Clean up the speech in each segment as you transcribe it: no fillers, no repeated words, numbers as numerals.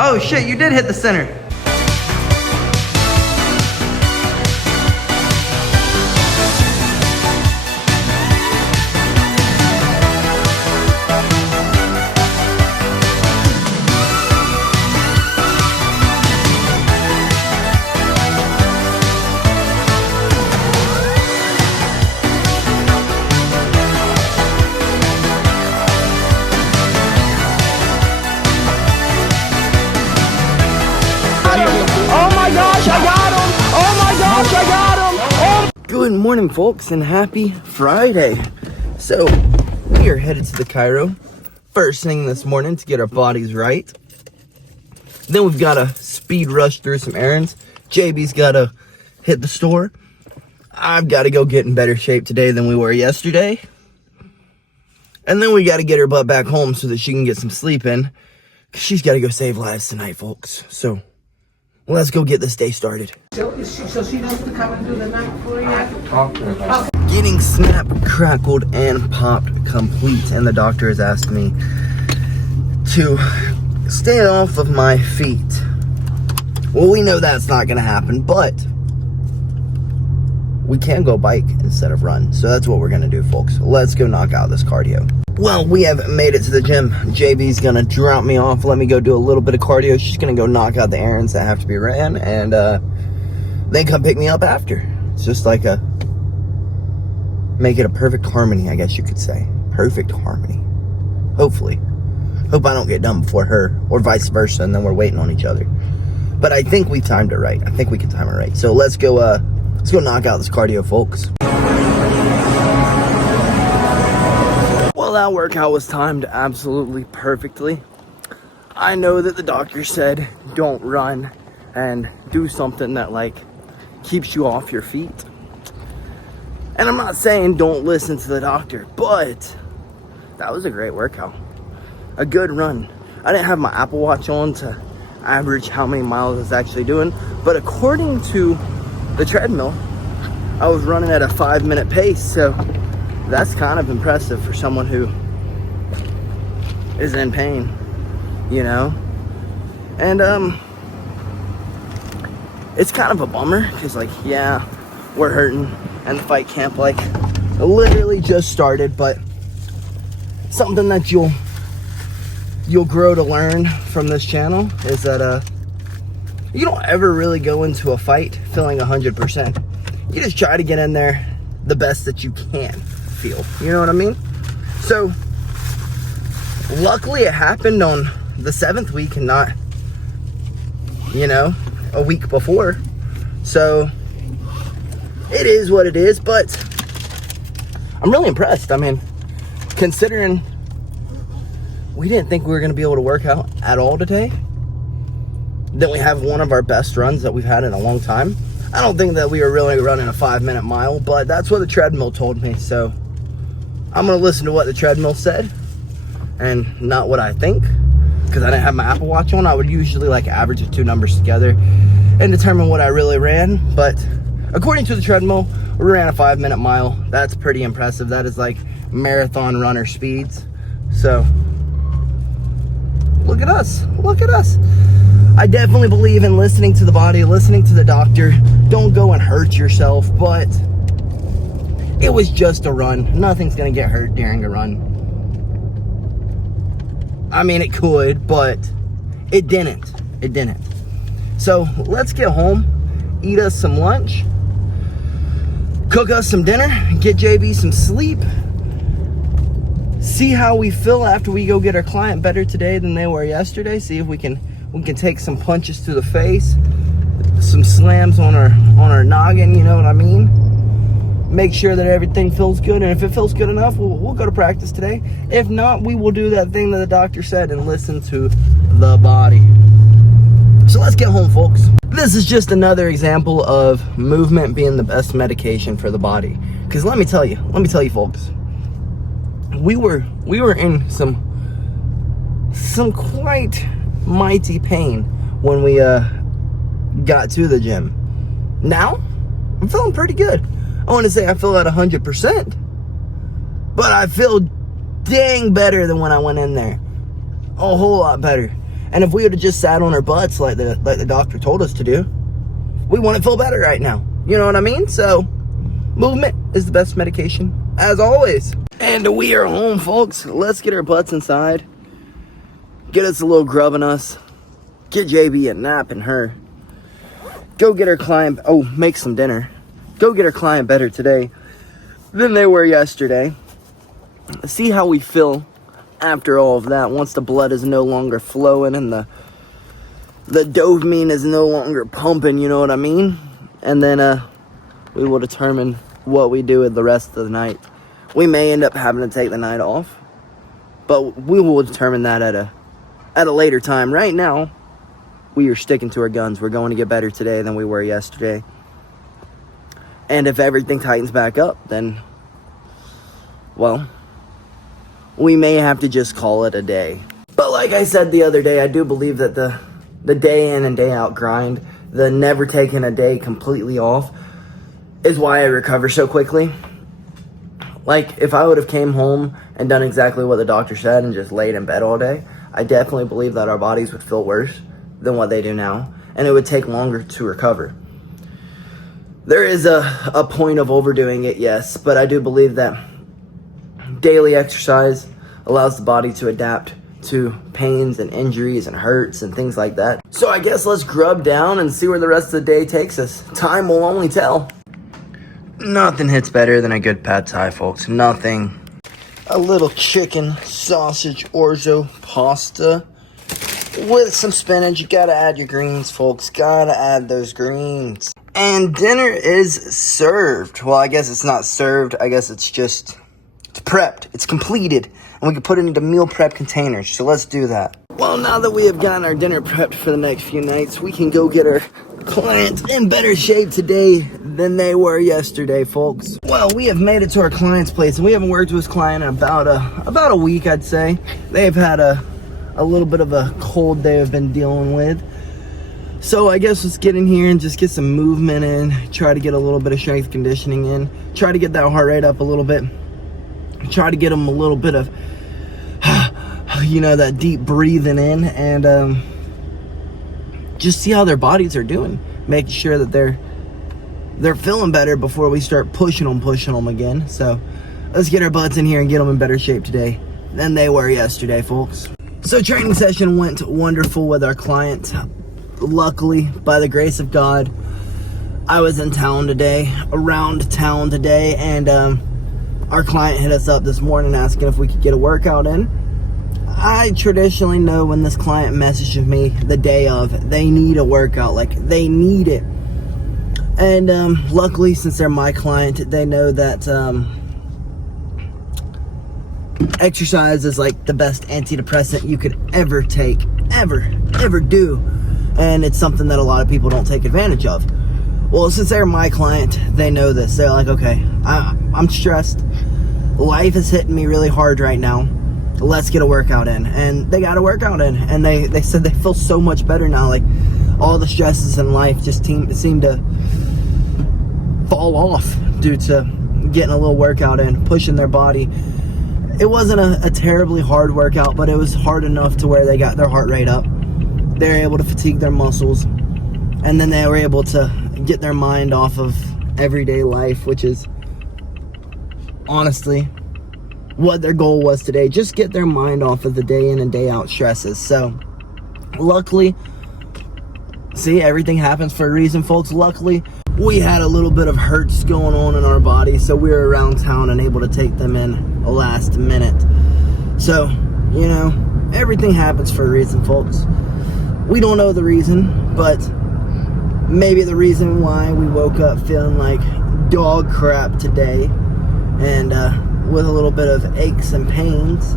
Oh shit, you did hit the center. Good morning, folks, and happy Friday. So, we are headed to the chiro first thing this morning to get our bodies right. Then we've got to speed rush through some errands. JB's got to hit the store. I've got to go get in better shape today than we were yesterday. And then we got to get her butt back home so that she can get some sleep in, because she's got to go save lives tonight, folks. So, let's go get this day started. So she knows to come and do the night for you? I have to talk to her about it. Getting snapped, crackled, and popped complete. And the doctor has asked me to stay off of my feet. Well, we know that's not going to happen, but we can go bike instead of run. So that's what we're going to do, folks. Let's go knock out this cardio. Well, we have made it to the gym. JB's gonna drop me off, let me go do a little bit of cardio. She's gonna go knock out the errands that have to be ran, and then come pick me up after. It's just like make it a perfect harmony, I guess you could say. Perfect harmony. Hopefully. Hope I don't get done before her, or vice versa, and then we're waiting on each other. But I think we timed it right. I think we can time it right. So let's go knock out this cardio, folks. Well, that workout was timed absolutely perfectly. I know that the doctor said don't run and do something that keeps you off your feet. And I'm not saying don't listen to the doctor, but that was a great workout. A good run. I didn't have my Apple Watch on to average how many miles I was actually doing, but according to the treadmill, I was running at a 5-minute pace, so that's kind of impressive for someone who is in pain, you know? And, it's kind of a bummer, because, yeah, we're hurting, and the fight camp, literally just started, but something that you'll grow to learn from this channel is that, you don't ever really go into a fight feeling 100%. You just try to get in there the best that you can feel, you know what I mean? So luckily it happened on the 7th week and not, a week before. So it is what it is, but I'm really impressed. I mean, considering we didn't think we were going to be able to work out at all today, then we have one of our best runs that we've had in a long time. I don't think that we were really running a 5-minute mile, but that's what the treadmill told me. So I'm going to listen to what the treadmill said and not what I think, because I didn't have my Apple Watch on. I would usually average the two numbers together and determine what I really ran. But according to the treadmill, we ran a 5-minute mile. That's pretty impressive. That is marathon runner speeds. So look at us. Look at us. I definitely believe in listening to the body, listening to the doctor. Don't go and hurt yourself, but it was just a run. Nothing's gonna get hurt during a run. I mean, it could, but it didn't. It didn't. So let's get home, eat us some lunch, cook us some dinner, get JB some sleep, see how we feel after we go get our client better today than they were yesterday. See if we can take some punches to the face, some slams on our noggin, you know what I mean? Make sure that everything feels good, and if it feels good enough, we'll go to practice today. If not, we will do that thing that the doctor said and listen to the body. So let's get home, folks. This is just another example of movement being the best medication for the body. Because let me tell you, folks, we were in some quite mighty pain when we got to the gym. Now I'm feeling pretty good. I want to say I feel at 100%, but I feel dang better than when I went in there. A whole lot better. And if we would have just sat on our butts like the doctor told us to do, we wouldn't feel better right now. You know what I mean? So, movement is the best medication, as always. And we are home, folks. Let's get our butts inside. Get us a little grub in us. Get JB a nap in her. Go get our client, make some dinner. Go get our client better today than they were yesterday. See how we feel after all of that, once the blood is no longer flowing and the dopamine is no longer pumping, you know what I mean? And then we will determine what we do with the rest of the night. We may end up having to take the night off, but we will determine that at a later time. Right now, we are sticking to our guns. We're going to get better today than we were yesterday. And if everything tightens back up, then, well, we may have to just call it a day. But like I said the other day, I do believe that the day in and day out grind, the never taking a day completely off, is why I recover so quickly. Like, if I would have came home and done exactly what the doctor said and just laid in bed all day, I definitely believe that our bodies would feel worse than what they do now, and it would take longer to recover. There is a point of overdoing it, yes, but I do believe that daily exercise allows the body to adapt to pains and injuries and hurts and things like that. So I guess let's grub down and see where the rest of the day takes us. Time will only tell. Nothing hits better than a good pad thai, folks. Nothing. A little chicken sausage orzo pasta with some spinach. You gotta add your greens, folks. Gotta add those greens. And dinner is served. Well, I guess it's not served. I guess it's prepped. It's completed. And we can put it into meal prep containers. So let's do that. Well, now that we have gotten our dinner prepped for the next few nights, we can go get our clients in better shape today than they were yesterday, folks. Well, we have made it to our client's place, and we haven't worked with this client in about a week, I'd say. They've had a little bit of a cold they have been dealing with. So I guess let's get in here and just get some movement in, try to get a little bit of strength conditioning in, try to get that heart rate up a little bit, try to get them a little bit of, that deep breathing in, and just see how their bodies are doing, making sure that they're feeling better before we start pushing them again. So let's get our butts in here and get them in better shape today than they were yesterday, folks. So training session went wonderful with our client. Luckily, by the grace of God, I was around town today, and our client hit us up this morning asking if we could get a workout in. I traditionally know when this client messages me the day of, they need a workout, like they need it. And luckily, since they're my client, they know that exercise is like the best antidepressant you could ever take, ever do. And it's something that a lot of people don't take advantage of. Well, since they're my client, they know this. They're like, okay, I'm stressed. Life is hitting me really hard right now. Let's get a workout in. And they got a workout in. And they said they feel so much better now. Like, all the stresses in life just seem to fall off due to getting a little workout in, pushing their body. It wasn't a terribly hard workout, but it was hard enough to where they got their heart rate up. They were able to fatigue their muscles, and then they were able to get their mind off of everyday life, which is honestly what their goal was today. Just get their mind off of the day in and day out stresses. So luckily, see, everything happens for a reason, folks. Luckily, we had a little bit of hurts going on in our body, so we were around town and able to take them in last minute. So, everything happens for a reason, folks. We don't know the reason, but maybe the reason why we woke up feeling like dog crap today and with a little bit of aches and pains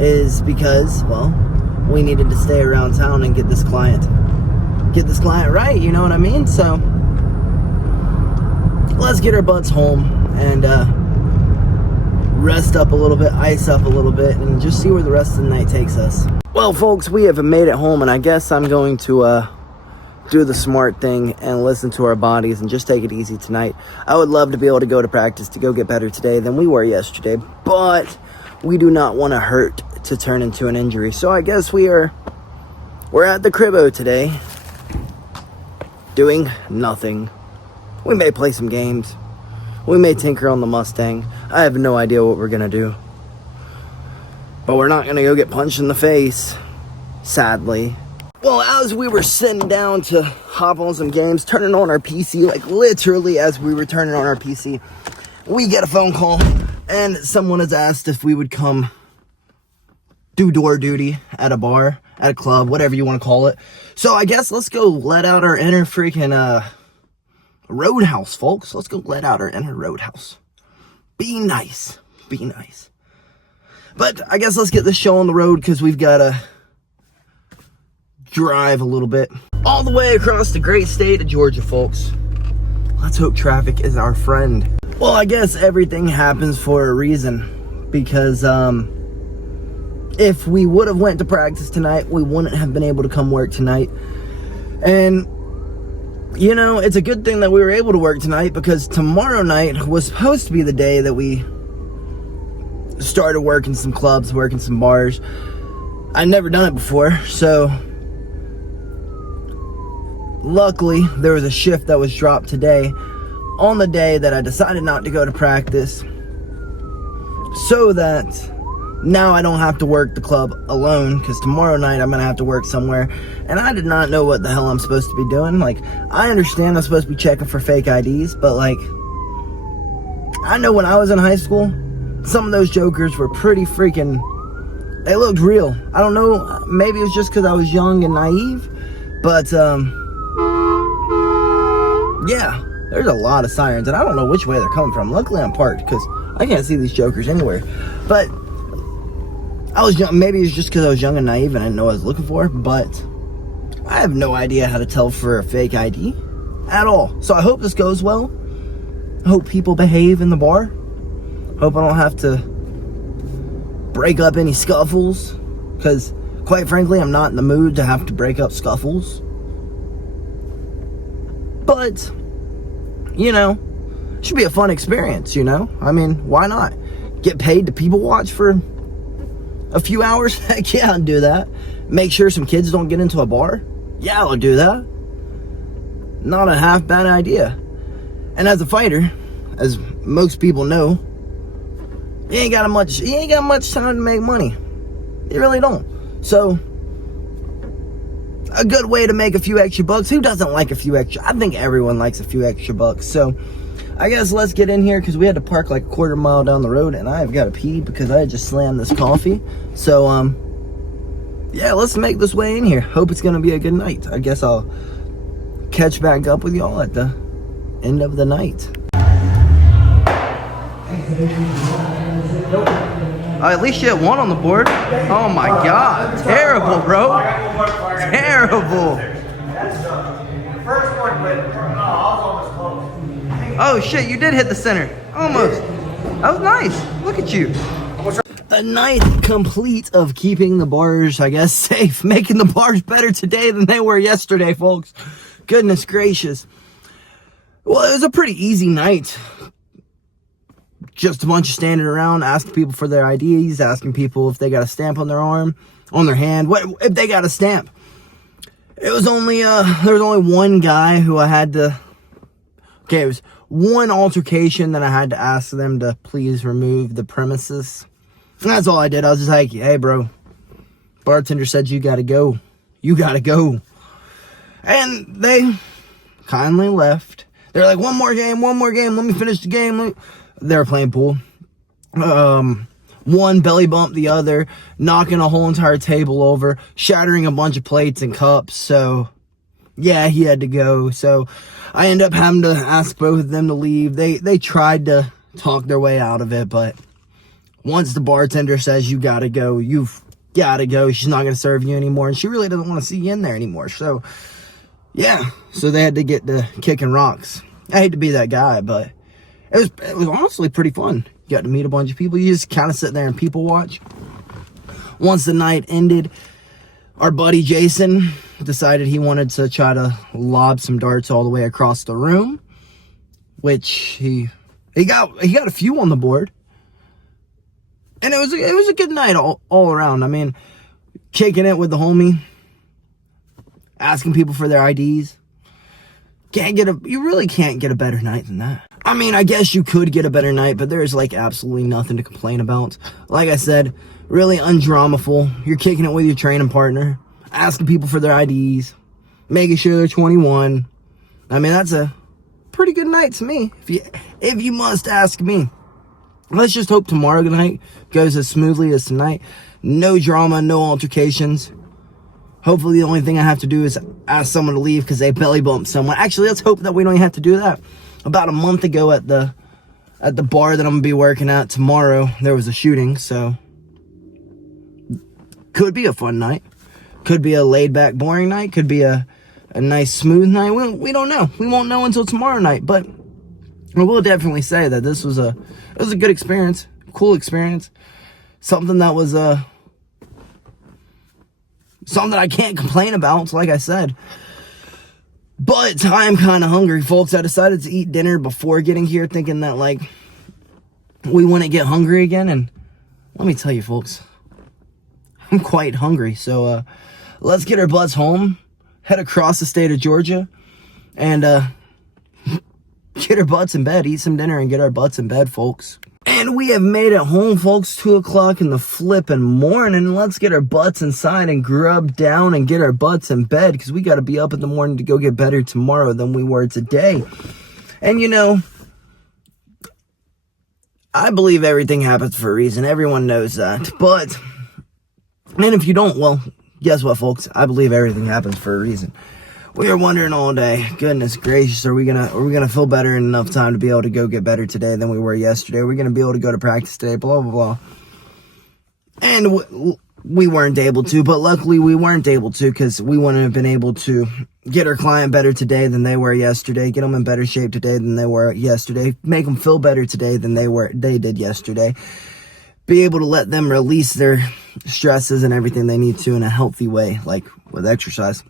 is because, well, we needed to stay around town and get this client right, you know what I mean? So let's get our butts home and rest up a little bit, ice up a little bit, and just see where the rest of the night takes us. Well, folks, we have made it home, and I guess I'm going to do the smart thing and listen to our bodies and just take it easy tonight. I would love to be able to go to practice to go get better today than we were yesterday, but we do not want to hurt to turn into an injury. So I guess we are We're at the cribbo today, doing nothing. We may play some games. We may tinker on the Mustang. I have no idea what we're gonna do. But we're not gonna go get punched in the face, sadly. Well, as we were sitting down to hop on some games, turning on our PC, like literally as we were turning on our PC, we get a phone call, and someone has asked if we would come do door duty at a bar, at a club, whatever you want to call it. So I guess let's go let out our inner freaking Roadhouse, folks. Let's go let out our inner Roadhouse. Be nice. Be nice. But I guess let's get this show on the road, because we've got to drive a little bit. All the way across the great state of Georgia, folks. Let's hope traffic is our friend. Well, I guess everything happens for a reason. Because, if we would have went to practice tonight, we wouldn't have been able to come work tonight. And you know, it's a good thing that we were able to work tonight, because tomorrow night was supposed to be the day that we started working some clubs, working some bars. I'd never done it before, so luckily there was a shift that was dropped today on the day that I decided not to go to practice, so that now I don't have to work the club alone, because tomorrow night I'm going to have to work somewhere, and I did not know what the hell I'm supposed to be doing. Like, I understand I'm supposed to be checking for fake IDs, but like, I know when I was in high school, some of those jokers were pretty freaking, they looked real. I don't know, maybe it was just because I was young and naive, but yeah, there's a lot of sirens, and I don't know which way they're coming from. Luckily I'm parked, because I can't see these jokers anywhere. But I was young, maybe it's just because I was young and naive and I didn't know what I was looking for, but I have no idea how to tell for a fake ID at all. So I hope this goes well. I hope people behave in the bar. Hope I don't have to break up any scuffles, because quite frankly, I'm not in the mood to have to break up scuffles. But, you know, it should be a fun experience, you know? I mean, why not? Get paid to people watch for a few hours? Heck yeah, I'll do that. Make sure some kids don't get into a bar? Yeah, I'll do that. Not a half bad idea. And as a fighter, as most people know, you ain't got much time to make money. You really don't. So a good way to make a few extra bucks. Who doesn't like a few extra? I think everyone likes a few extra bucks. So I guess let's get in here, because we had to park like a quarter mile down the road, and I've got to pee because I just slammed this coffee. So, yeah, let's make this way in here. Hope it's going to be a good night. I guess I'll catch back up with y'all at the end of the night. At least you had one on the board. Oh my God. Terrible, bro. Terrible. First one, but no, I was almost close. Oh shit, you did hit the center. Almost. That was nice. Look at you. A night complete of keeping the bars, I guess, safe. Making the bars better today than they were yesterday, folks. Goodness gracious. Well, it was a pretty easy night. Just a bunch of standing around, asking people for their IDs, asking people if they got a stamp on their arm, on their hand, what if they got a stamp. It was only, there was only one guy who I had to, okay, it was one altercation that I had to ask them to please remove the premises. And that's all I did. I was just like, hey, bro, bartender said you gotta go. You gotta go. And they kindly left. They're like, one more game, let me finish the game. They were playing pool. One belly bumped the other, knocking a whole entire table over, shattering a bunch of plates and cups. So, yeah, he had to go. So, I ended up having to ask both of them to leave. They tried to talk their way out of it, but once the bartender says you gotta go, you've gotta go. She's not gonna serve you anymore, and she really doesn't want to see you in there anymore. So, yeah. So they had to get to kicking rocks. I hate to be that guy, but it was honestly pretty fun. You got to meet a bunch of people. You just kind of sit there and people watch. Once the night ended, our buddy Jason decided he wanted to try to lob some darts all the way across the room, which he got a few on the board. And it was a good night all around. I mean, kicking it with the homie. asking people for their IDs. You really can't get a better night than that. I mean, I guess you could get a better night, but there's like absolutely nothing to complain about. Like I said, really undramaful. You're kicking it with your training partner, asking people for their IDs, making sure they're 21. I mean, that's a pretty good night to me, if you must ask me. Let's just hope tomorrow night goes as smoothly as tonight. No drama, no altercations. Hopefully the only thing I have to do is ask someone to leave because they belly bumped someone. Actually, let's hope that we don't even have to do that. About a month ago at the bar that I'm going to be working at tomorrow, there was a shooting, so could be a fun night. Could be a laid-back, boring night. Could be a nice, smooth night. We don't know. We won't know until tomorrow night, but I will definitely say that this was a good experience, cool experience, something that was something I can't complain about, like I said. But I'm kind of hungry, folks. I decided to eat dinner before getting here, thinking that, like, we wouldn't get hungry again. And let me tell you, folks, I'm quite hungry. So let's get our butts home, head across the state of Georgia, and get our butts in bed, eat some dinner, and get our butts in bed, folks. And we have made it home, folks, 2 o'clock in the flipping morning. Let's get our butts inside and grub down and get our butts in bed, because we got to be up in the morning to go get better tomorrow than we were today. And, you know, I believe everything happens for a reason. Everyone knows that. But, and if you don't, well, guess what, folks? I believe everything happens for a reason. We are wondering all day, goodness gracious, are we gonna feel better in enough time to be able to go get better today than we were yesterday? Are we gonna be able to go to practice today? Blah, blah, blah. And we weren't able to, but luckily we weren't able to, because we wouldn't have been able to get our client better today than they were yesterday, get them in better shape today than they were yesterday, make them feel better today than they did yesterday, be able to let them release their stresses and everything they need to in a healthy way, like with exercise.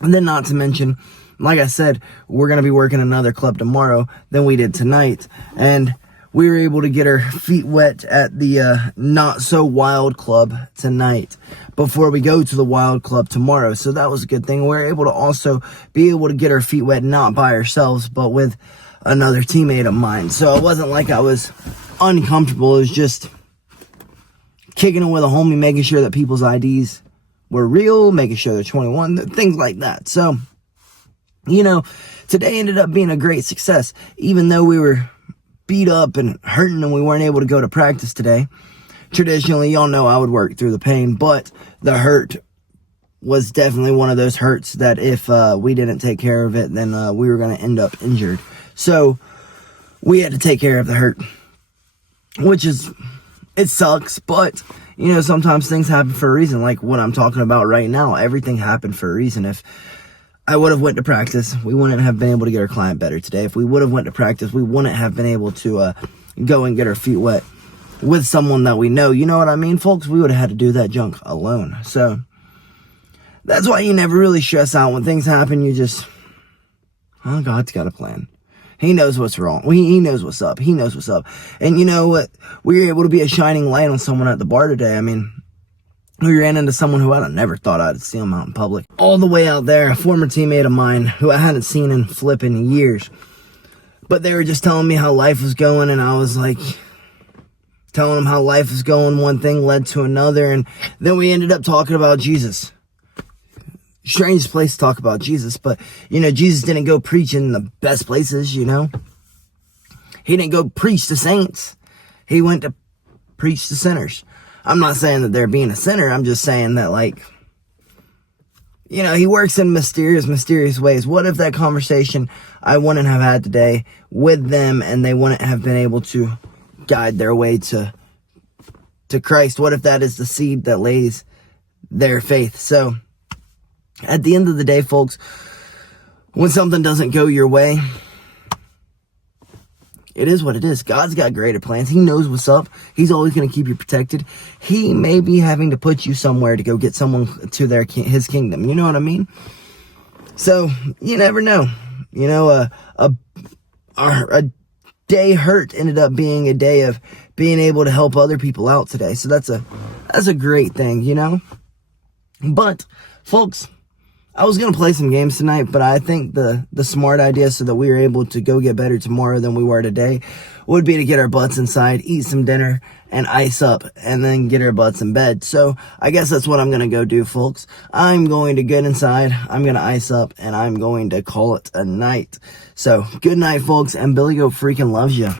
And then not to mention, like I said, we're going to be working another club tomorrow than we did tonight. And we were able to get our feet wet at the Not So Wild Club tonight before we go to the Wild Club tomorrow. So that was a good thing. We were able to also be able to get our feet wet, not by ourselves, but with another teammate of mine. So it wasn't like I was uncomfortable. It was just kicking it with a homie, making sure that people's IDs were real, making sure they're 21, things like that. So, you know, today ended up being a great success, even though we were beat up and hurting and we weren't able to go to practice today. Traditionally, y'all know I would work through the pain, but the hurt was definitely one of those hurts that if we didn't take care of it, then we were going to end up injured. So we had to take care of the hurt, which is, it sucks, but you know, sometimes things happen for a reason, like what I'm talking about right now. Everything happened for a reason. If I would have went to practice, we wouldn't have been able to get our client better today. If we would have went to practice, we wouldn't have been able to go and get our feet wet with someone that we know. You know what I mean, folks? We would have had to do that junk alone. So that's why you never really stress out when things happen. You just, oh, God's got a plan. He knows what's wrong. He knows what's up. He knows what's up. And you know what? We were able to be a shining light on someone at the bar today. I mean, we ran into someone who I never thought I'd see him out in public. All the way out there, a former teammate of mine who I hadn't seen in flipping years. But they were just telling me how life was going, and I was like, telling them how life was going. One thing led to another, and then we ended up talking about Jesus. Strange place to talk about Jesus, but, you know, Jesus didn't go preach in the best places, you know. He didn't go preach to saints. He went to preach to sinners. I'm not saying that they're being a sinner. I'm just saying that, like, you know, he works in mysterious ways. What if that conversation I wouldn't have had today with them and they wouldn't have been able to guide their way to Christ? What if that is the seed that lays their faith? So at the end of the day, folks, when something doesn't go your way, it is what it is. God's got greater plans. He knows what's up. He's always going to keep you protected. He may be having to put you somewhere to go get someone to his kingdom. You know what I mean? So you never know. You know, a day hurt ended up being a day of being able to help other people out today. So that's a great thing, you know. But folks, I was going to play some games tonight, but I think the smart idea so that we are able to go get better tomorrow than we were today would be to get our butts inside, eat some dinner, and ice up, and then get our butts in bed. So I guess that's what I'm going to go do, folks. I'm going to get inside, I'm going to ice up, and I'm going to call it a night. So good night, folks, and BillyGoat freaking loves you.